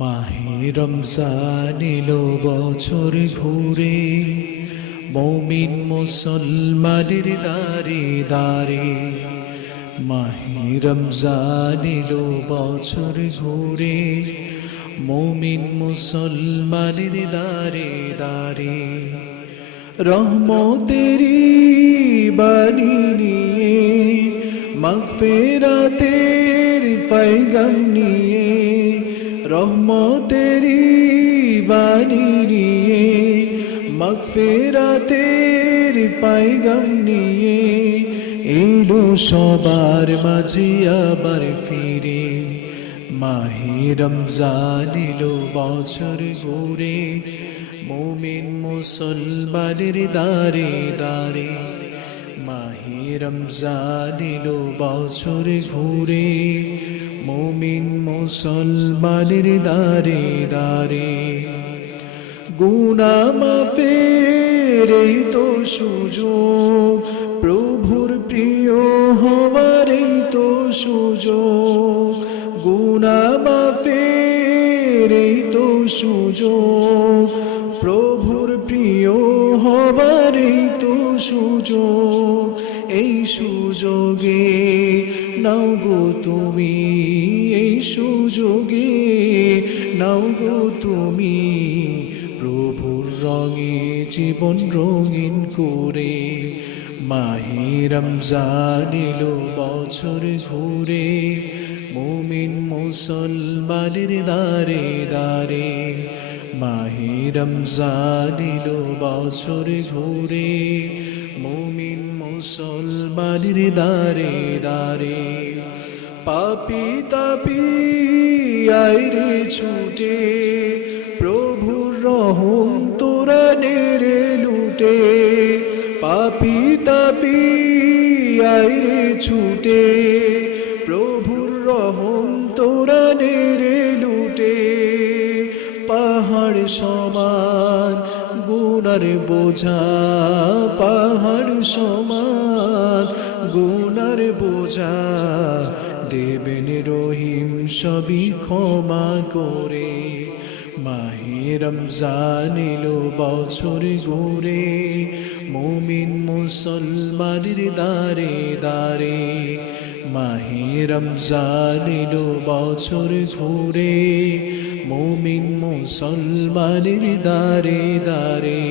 মাহে রমজান এলো বছর ঘুরে, মুমিন মুসলমানের দারে দারে। মাহে রমজান এলো বছর ঘুরে, মুমিন মুসলমানের দারে দারে। রহমতেরি বাণী নিয়ে, মাগফিরাতের পয়গাম নিয়ে, রহমতেরি বাণী নিয়ে, মাগফিরাতের পয়গাম নিয়ে, এলো সবার মাঝে আবার ফিরে। মাহে রমজান এলো বছর ঘুরে, মুমিন মুসলমানের দারে দারে। মাহে রমজান এলো বছর ঘুরে, মুমিন মুসলমানের দারে দারে। গুনাহ মাফের এই তো সুযোগ, প্রভুর প্রিয় হওয়ার এই তো সুযোগ। গুনাহ মাফের এই তো সুযোগ, প্রভুর প্রিয় হবার এই তো সুযোগ। এই সুযোগে নাও গো তুমি, এই সুযোগে নাও গো তুমি, প্রভুর রঙে জীবন রঙিন করে। মাহে রমজান এলো বছর ঘুরে, মুমিন মুসলমানের দারে দারে। মাহে রমজান এলো বছর ঘুরে, মুমিন মুসলমানের দারে দারে। পাপী তাপী আইরে ছুটে, প্রভুর রহম তোরা নেড়ে লুটে। পাপী তাপী আইরে ছুটে, প্রভুর রহম তোরা নেড়ে লুটে। পাহাড় সমান গুনার বোঝা, পাহাড় সমান গুনার বোঝা, দেবেন রহিম সবই ক্ষমা করে। মাহে রমজান এলো বছর ঘুরে, মুমিন মুসলমানের দারে দারে। মাহে রমজান এলো বছর ঘুরে, মুমিন মুসলমানের দারে দারে।